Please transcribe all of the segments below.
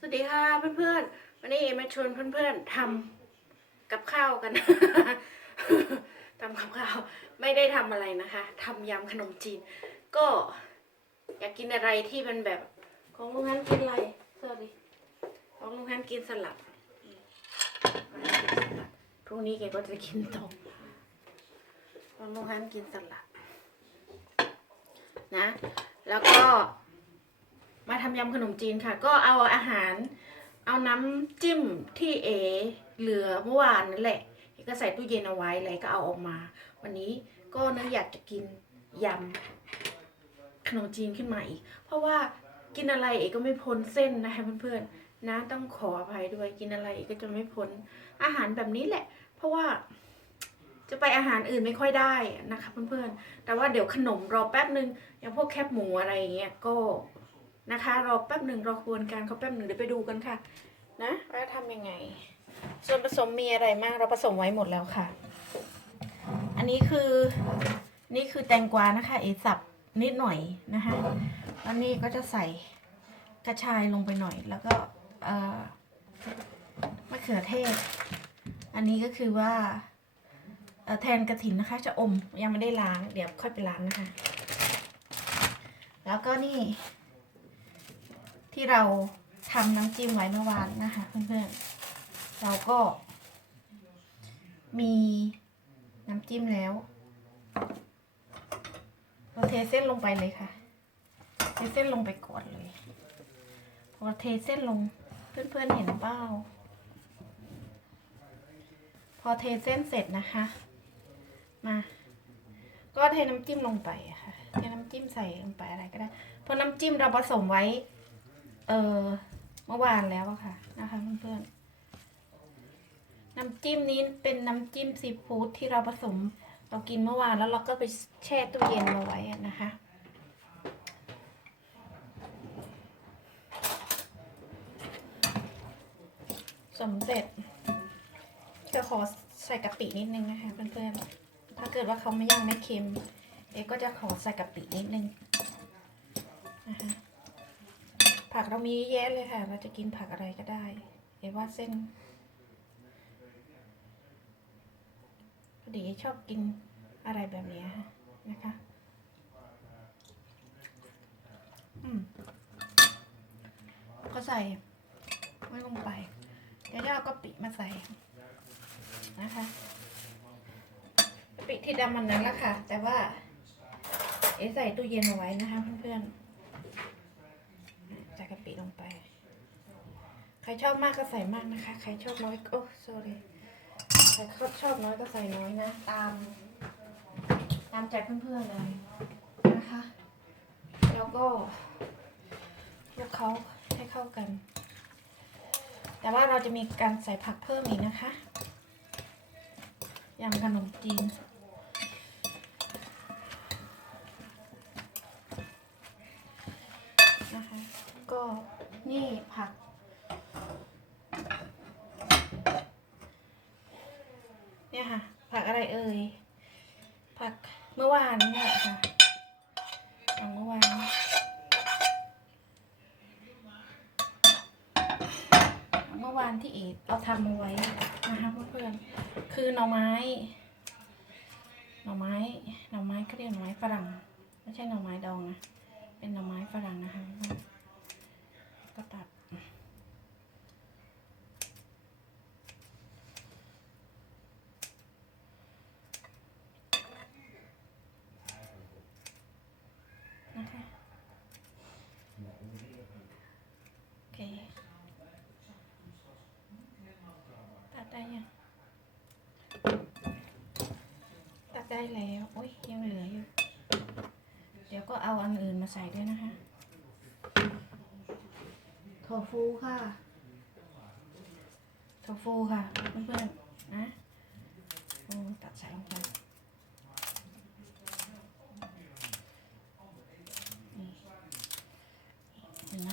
สวัสดีค่ะเพื่อนๆ วันนี้เอมาชวนเพื่อนๆทำกับข้าวกันทำกับข้าวไม่ได้ทำอะไรนะคะทำยำขนมจีน ก็อยากกินอะไรที่มันแบบ ของลุงฮันกินอะไรสวัสดีของลุงฮันกินสลัดพรุ่งนี้แกก็จะกินต่อของลุงฮันกินสลัดนะ แล้วก็ มาทำยำขนมจีนค่ะ ก็เอาอาหารเอาน้ำจิ้มที่เอ เหลือเมื่อวานนั่นแหละก็ใส่ตู้เย็นเอาไว้เลยก็เอาออกมา วันนี้ก็นึกอยากจะกินยำขนมจีนขึ้นมาอีก เพราะว่ากินอะไรเอกก็ไม่พ้นเส้นนะคะเพื่อนๆนะต้องขออภัยด้วยกินอะไรเอกก็จะไม่พ้นอาหารแบบนี้แหละ เพราะว่าจะไปอาหารอื่นไม่ค่อยได้นะคะเพื่อนๆ แต่ว่าเดี๋ยวขนมรอแป๊บนึงอย่างพวกแคบหมูอะไรอย่างเงี้ยก็ นะคะรอแป๊บหนึ่งรอกระบวนการเขาแป๊บหนึ่งเดี๋ยวไปดูกันค่ะ นะว่าทำยังไง ส่วนผสมมีอะไรมากเราผสมไว้หมดแล้วค่ะ อันนี้คือนี่คือแตงกวานะคะ เอสับนิดหน่อยนะคะแล้วนี่ก็จะใส่กระชายลงไปหน่อย แล้วก็มะเขือเทศ อันนี้ก็คือว่าแทนกระถินนะคะ จะอมยังไม่ได้ล้าง เดี๋ยวค่อยไปล้างนะคะ แล้วก็นี่ ที่เราทำน้ำจิ้มไว้เมื่อวานนะคะเพื่อนๆเราก็ มีน้ำจิ้มแล้วเราเทเส้นลงไปเลยค่ะ เทเส้นลงไปก่อนเลย พอเทเส้นลงเพื่อนๆเห็นเปล่าพอเทเส้นเสร็จนะคะ มา ก็เทน้ำจิ้มลงไปค่ะ เทน้ำจิ้มใส่ลงไปอะไรก็ได้ เพราะน้ำจิ้มเราผสมไว้ เออเมื่อวานแล้วอะค่ะนะคะเพื่อนๆน้ำจิ้มนี้เป็นน้ำจิ้มซีฟู้ดที่เราผสม เรากินเมื่อวานแล้วเราก็ไปแช่ตู้เย็นมาไว้นะคะสำเร็จจะขอใส่กะปินิดนึงนะคะเพื่อนๆ ถ้าเกิดว่าเขาไม่ย่างไม่เค็ม เอ๊ก็จะขอใส่กะปินิดนึงนะคะ ผักเรามีแยะเลยค่ะ เราจะกินผักอะไรก็ได้เอว่าเส้นพอดีชอบกินอะไรแบบนี้นะคะอืมก็ใส่ไม่ลงไป เดี๋ยวจะเอากะปิมาใส่นะคะกะปิที่ดำมันนั้นละค่ะ แต่ว่าเอใส่ตู้เย็นเอาไว้นะคะเพื่อนๆ กะปิลงไป ใครชอบมากก็ใส่มากนะคะ ใครชอบน้อยโอ้ sorry ใครชอบน้อยก็ใส่น้อยนะ ตาม ตามใจเพื่อนๆเลยนะคะ แล้วก็คลุกเขาให้เข้ากัน แต่ว่าเราจะมีการใส่ผักเพิ่มอีกนะคะยำขนมจีน นะคะ ก็นี่ผัก เนี่ยค่ะ ผักอะไรเอ่ย ผักเมื่อวานเนี่ยค่ะผักเมื่อวานเมื่อวานที่เอดเราทำเอาไว้นะคะเพื่อนๆคือหน่อไม้ หน่อไม้ หน่อไม้เขาเรียกหน่อไม้ฝรั่ง ไม่ใช่หน่อไม้ดองนะ เป็นหน่อไม้ฝรั่งนะคะเพื่อนๆก็ตัด นะคะโอเค ตัด ได้ยังตัดได้แล้วโอ้ยยังเหลืออยู่ เดี๋ยวก็เอาอันอื่นมาใส่ด้วยนะคะถั่วฟูค่ะถั่วฟูค่ะเพื่อนๆนะโอ้ตัดใส่ลงไปนี่เห็นไหม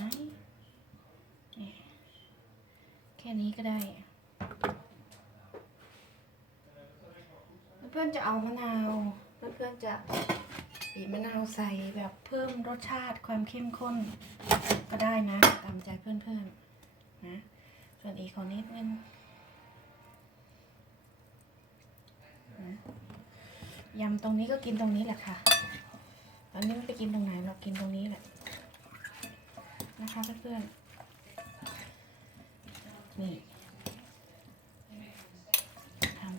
นี่แค่นี้ก็ได้่อนๆจะเอามะนาว เพื่อนๆจะบีบมะนาวใส่แบบเพิ่มรสชาติความเข้มข้น ก็ได้นะ ตามใจเพื่อนๆนะส่วนอีกขอนิดนึงยำตรงนี้ก็กินตรงนี้แหละค่ะ ตอนนี้ไม่ไปกินตรงไหนเรากินตรงนี้แหละ นะคะเพื่อนๆนี่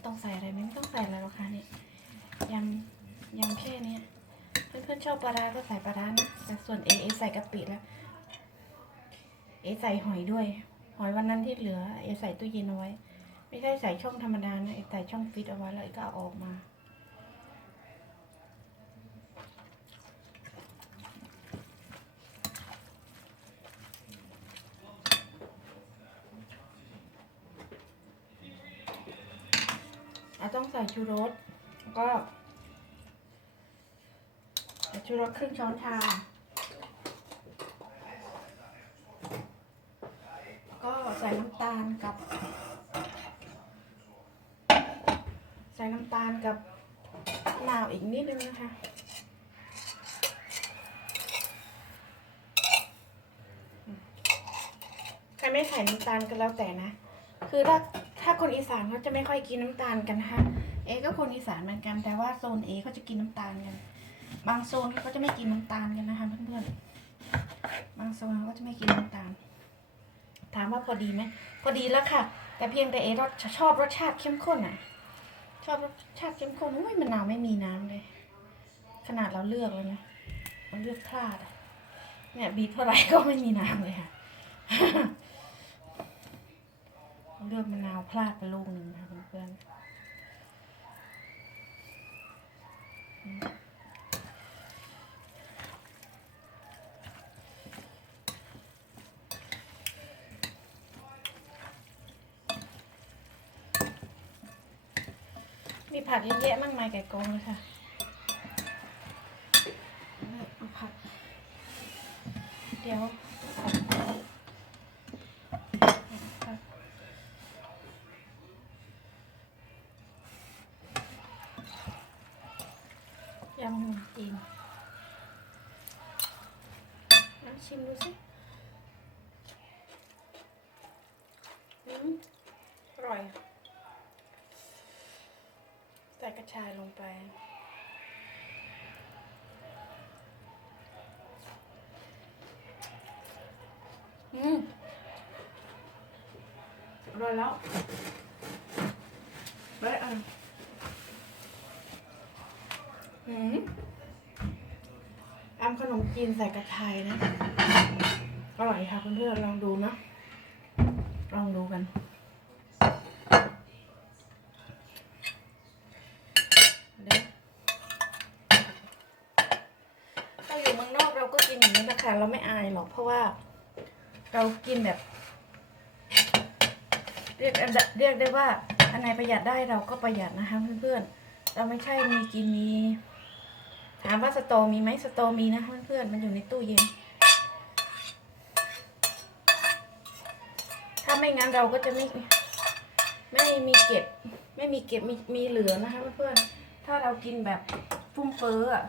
ต้องใส่อะไรไหมไม่ต้องใส่อะไรหรอกค่ะนี่ยำยำแค่นี้เพื่อนๆชอบปลาร้าก็ใส่ปลาร้านะแต่ส่วนเอเอใส่กะปิแล้ว เอใส่หอยด้วย หอยวันนั้นที่เหลือ เอใส่ตู้เย็นเอาไว้ ไม่ใช่ใส่ช่องธรรมดานะเอใส่ช่องฟิตเอาไว้แล้วเอก็เอาออกมา อาต้องใส่ ชูรสแล้วก็ใส่ชูรสครึ่งช้อนชาก็ใส่น้ำตาลกับ ใส่น้ำตาลกับมะนาวอีกนิดนึงนะคะใครไม่ใส่น้ำตาลก็แล้วแต่นะ คือถ้าถ้าคนอีสานเขาจะไม่ค่อยกินน้ำตาลกันนะคะ เอก็คนอีสานเหมือนกัน แต่ว่าโซนเอเขาจะกินน้ำตาลกัน บางโซนเขาก็จะไม่กินน้ำตาลกันนะคะเพื่อนๆ บางโซนเขาก็จะไม่กินน้ำตาล ถามว่าพอดีไหมพอดีแล้วค่ะ แต่เพียงแต่เอรสชอบรสชาติเข้มข้นอะ ชอบรสชาติเข้มข้นอุ้ยมะนาวไม่มีน้ำเลย ขนาดเราเลือกแล้วนะเราเลือกพลาดอะเนี่ยบีบเท่าไหร่ก็ไม่มีน้ำเลยค่ะเลือกมะนาวพลาดไปลูกหนึ่งนะคะเพื่อนๆ มมีผักเยอะแยะมากมายไก่กองเลยค่ะเอาผัก เดี๋ยวผัก ยำขนมจีนลองชิมดูสิอืมอร่อย ใส่ กระชายลงไป อืมอร่อยแล้วเฮ้อะอืมแอำขนมจีนใส่กระชายนะ อร่อยค่ะเพื่อนๆลองดูนะ ลองดูกัน เดี๋ยวเราอยู่เมืองนอกเราก็กินอย่างนี้นะ คะเราไม่อายหรอกเพราะว่า เรากินแบบ เรียกเรียกได้ว่าอันไหนประหยัดได้เราก็ประหยัดนะคะเพื่อนๆเราไม่ใช่มีกินมีถามว่าสโตร์มีไหมสโตร์มีนะเพื่อนๆมันอยู่ในตู้เย็นถ้าไม่งั้นเราก็จะไม่ไม่มีเก็บ ไม่มีเก็บมีมีเหลือนะคะเพื่อนๆถ้าเรากินแบบฟุ่มเฟ้ออะ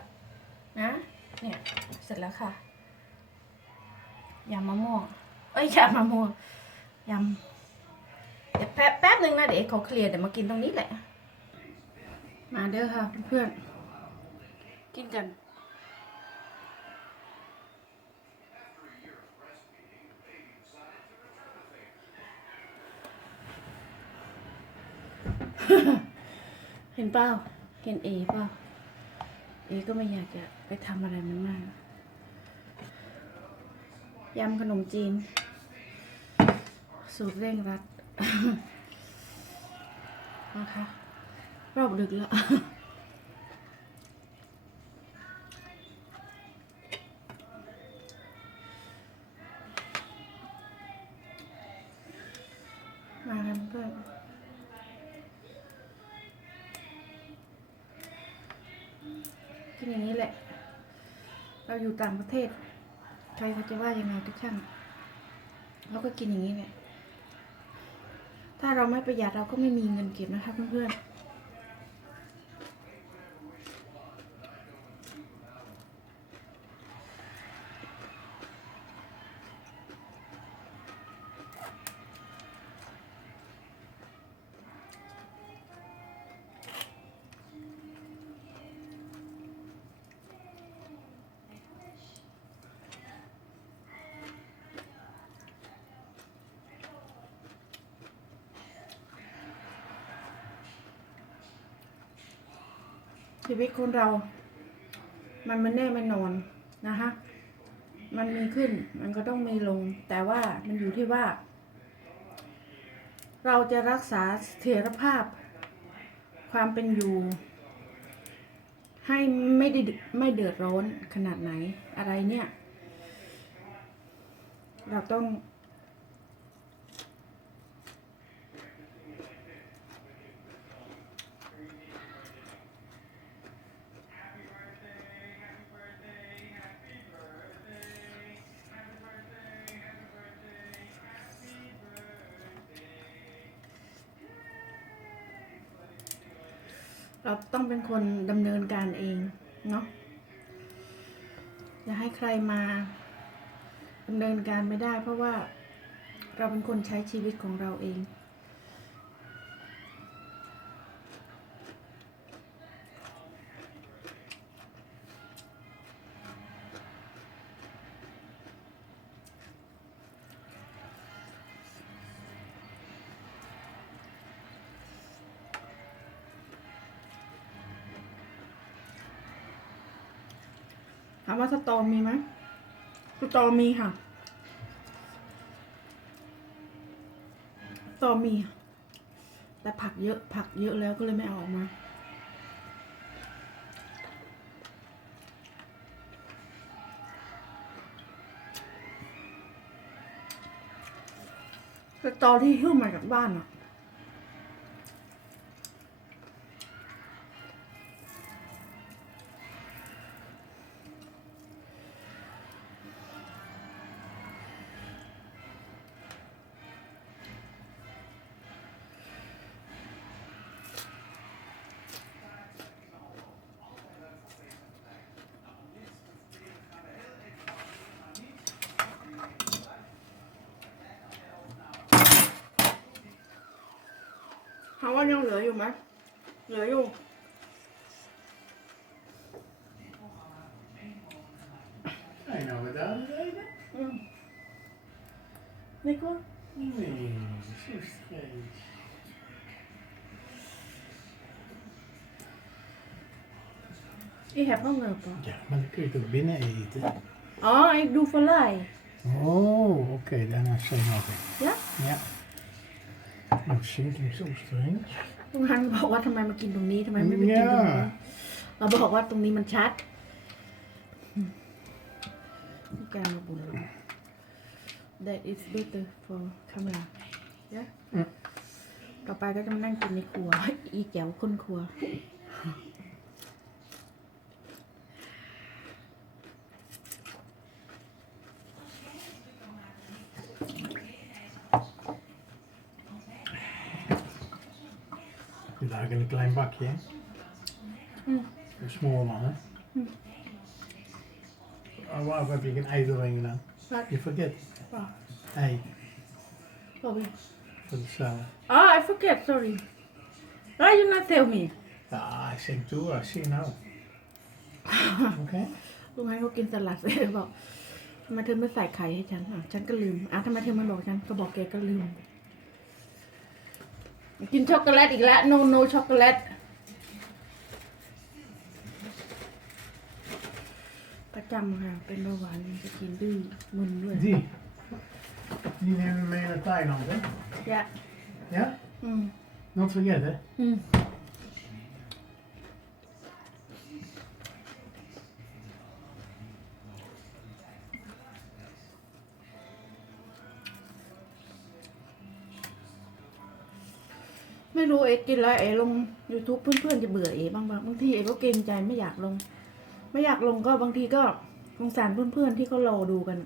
นะเนี่ย เสร็จแล้วค่ะ ยำมะม่วง เอ้ยยำมะม่วงยำเดี๋ยวแป๊บแป๊บหนึ่งนะเดี๋ยวเขาเคลียร์เดี๋ยวมากินตรงนี้แหละ มาเด้อค่ะเพื่อนๆกินกันเห็นเปล่า เห็นเอเปล่า เอก็ไม่อยากจะไปทำอะไรมันมาก ยำขนมจีน สูตรเร่งรัดนะคะรอบดึกแล้วมากันเพื่อนกินอย่างนี้แหละ เราอยู่ต่างประเทศ ใครเขาจะว่ายังไงทุกช่างเราก็กินอย่างนี้แหละถ้าเราไม่ประหยัดเราก็ไม่มีเงินเก็บนะคะเพื่อนๆ ชีวิตคนเรา มันไม่แน่ไม่นอนนะคะ มันมีขึ้นมันก็ต้องมีลง แต่ว่ามันอยู่ที่ว่า เราจะรักษาเสถียรภาพ ความเป็นอยู่ ให้ไม่ได้ไม่เดือดร้อนขนาดไหนอะไรเนี่ย เราต้อง เราต้องเป็นคนดำเนินการเองเนาะอย่าให้ใครมาดำเนินการไม่ได้ เพราะว่าเราเป็นคนใช้ชีวิตของเราเอง ถามว่าสตอมีไหมสตอมีค่ะสตอมี แต่ผักเยอะผักเยอะแล้วก็เลยไม่เอาออกมาสตอที่หิ้วมาจากบ้านอะ ยังเหลืออยู่ไหม เหลืออยู่ Zijn nou wat aan het rijden? อืมนี่ก็ Nee, zo strange. Ik heb honger pa. Ja, maar dan kun je toch binnen eten? Oh, ik doe vallei. Oh, oké, daarna zijn we oké. Ja? Ja. Nou, sinking zo strange. ลุงฮันบอกว่าทำไมมากินตรงนี้ทำไมไม่ไปกินตรงนู้น Ja. เราบอกว่าตรงนี้มันชัดนี่การมาบุญ That is better for camera เนี่ยอืมต่อไปก็จะมานั่งกินในครัว อีแจ๋วคนครัว Dit eigenlijk in een klein bakje, hè? Mm. Een small man, hè? Mm. Oh, waarom heb je geen ei doorheen gedaan? Wat? Je vergeet. Wat? Ei, Sorry. voor de salad. Ah, I forget, sorry. Why you not tell me? Ah, I say too, I see now. Oké? ลุงฮันเขากินสลัดเสร็จแล้วบอกทำไมเธอไม่ใส่ไข่ให้ฉันอะฉันก็ลืมอะทำไมเธอไม่บอกฉันก็บอกแกก็ลืม กินช็อกโกแลตอีกแล้ว no no ช็อกโกแลตประจำค่ะ เป็นเบาหวานจะกินดื้อมึนด้วย Die. Die nemen we mee naar Thailand, hè? ยะ Ja? อืม Not forget, hè? อื ไม่รู้เอ๊ะกินแล้วเอ๊ะลง YouTube เพื่อนๆจะเบื่อเอ๊ะบ้างบางทีเอ๊ะก็เกรงใจไม่อยากลง ไม่อยากลงก็บางทีก็สงสารเพื่อนๆที่เขารอดูกัน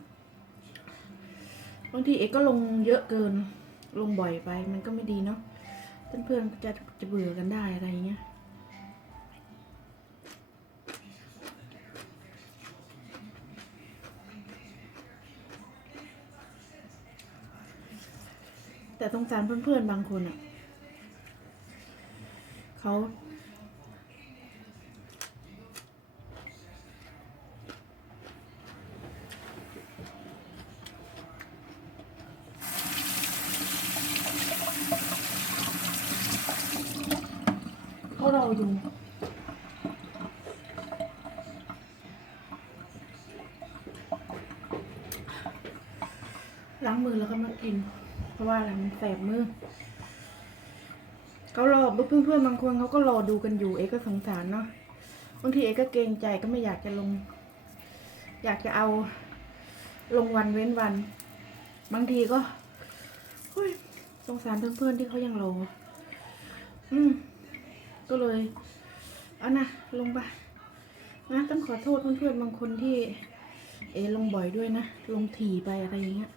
บางทีเอ๊ะก็ลงเยอะเกิน ลงบ่อยไปมันก็ไม่ดีเนาะเพื่อนๆจะจะเบื่อกันได้อะไรเงี้ยแต่สงสารเพื่อนๆบางคนอะ เขาก็เราดูล้างมือแล้วก็มากิน เพราะว่าอะไรมันแสบมือ เขารอเพื่อนๆบางคนเขาก็รอดูกันอยู่เอ๊ะก็สงสารเนาะบางทีเอ๊ะก็เกรงใจก็ไม่อยากจะลง อยากจะเอาลงวันเว้นวัน บางทีก็สงสารเพื่อนๆที่เขายังรออืมก็เลยเอานะลงไปนะต้องขอโทษเพื่อนๆบางคนที่ เอลงบ่อยด้วยนะ ลงถี่ไปอะไรอย่างเงี้ย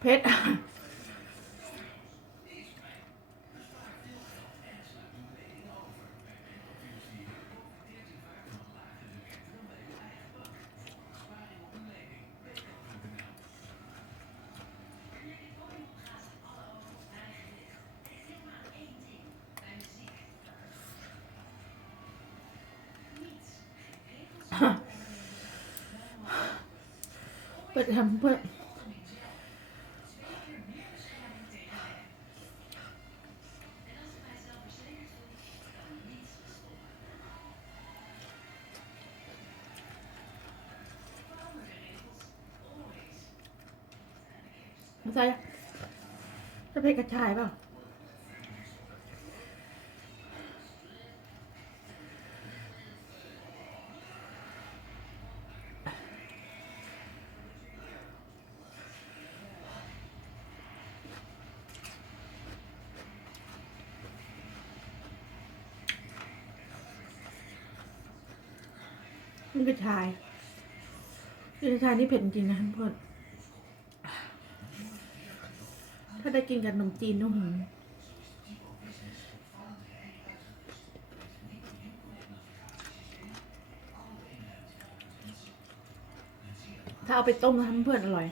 เพชรเปิดทำเพื่อ ใส่จะเพชรกระชายเปล่านี่กระชายกระชายนี่เผ็ดจริงนะเพื่อน ได้กินกับขนมจีนนุ่มถ้าเอาไปต้มทำเพื่อนอร่อย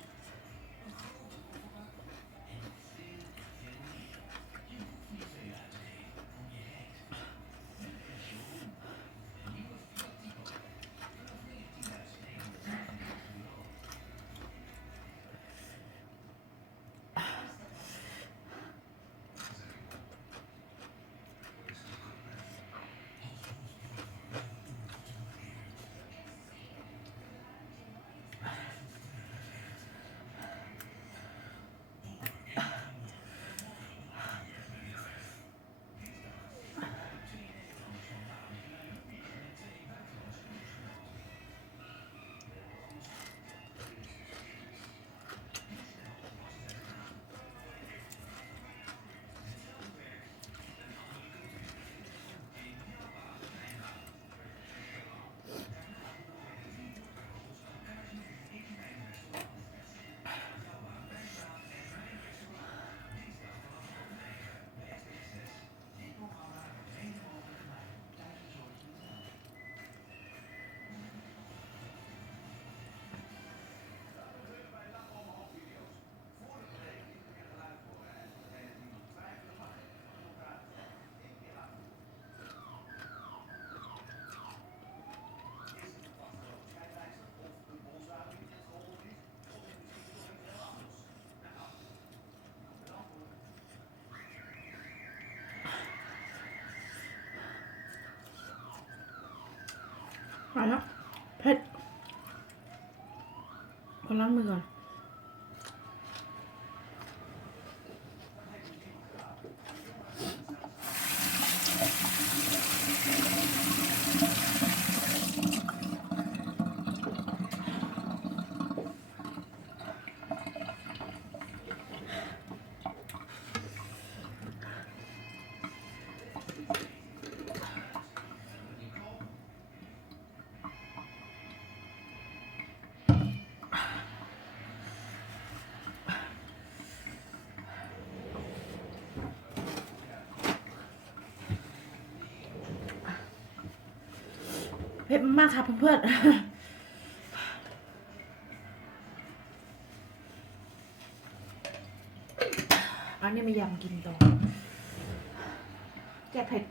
หายแล้วเผ็ดคนล้างมือก่อน เผ็ดมากค่ะเพื่อนๆอันนี้ม่ยำกินต่อแก้เผ็ด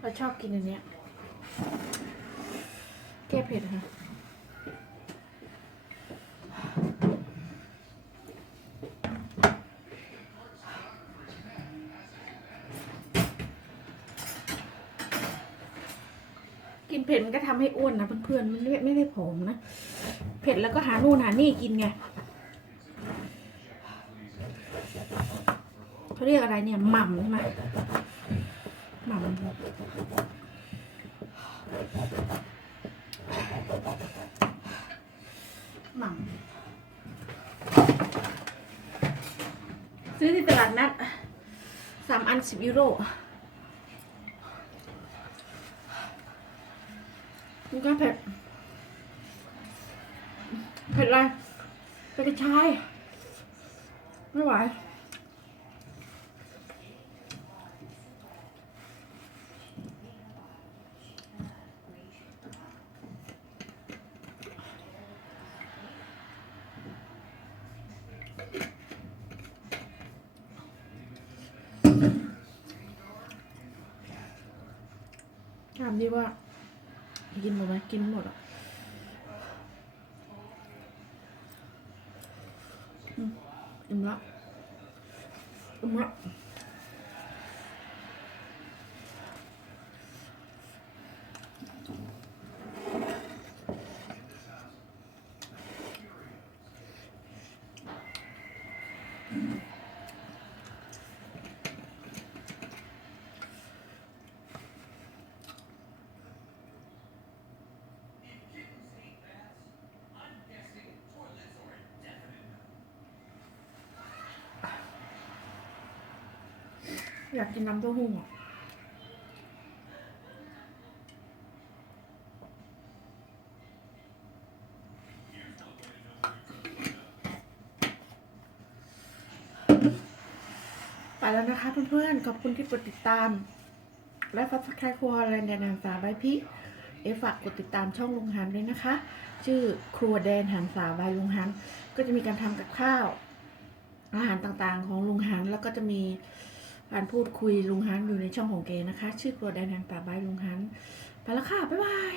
เราชอบกินอันเนี้ยแก้เผ็ดค่ะ กินเผ็ดมันก็ทำให้อ้วนนะเพื่อนๆมันไม่ไม่ได้ผอมนะเผ็ดแล้วก็หานู่นหานี่กินไงเขาเรียกอะไรเนี่ยหม่ำใช่ไหมหม่ำหม่ำซื้อที่ตลาดนัดสามอันสิบยูโร มันก็เผ็ด เผ็ดอะไรเผ็ดกระชาย ไม่ไหวถามดีว่า กินหมดไหมกินหมดอะอืมอิ่มละอิ่มละ อยากกินน้ำเต้าหู้อะไปแล้วนะคะเพื่อนๆ ขอบคุณที่กดติดตาม และฟับสไครครัวแลนด์แดนหันสาใบพี่เอฟฝากกดติดตามช่องลุงฮันด้วยนะคะ ชื่อครัวแดนหันสาใบลุงฮัน ก็จะมีการทำกับข้าว อาหารต่างๆของลุงฮันแล้วก็จะมี การพูดคุยลุงฮันอยู่ในช่องของเกนะคะ ชื่อครัวแดนหันสาใบลุงฮันไปแล้วค่ะ บ๊ายบาย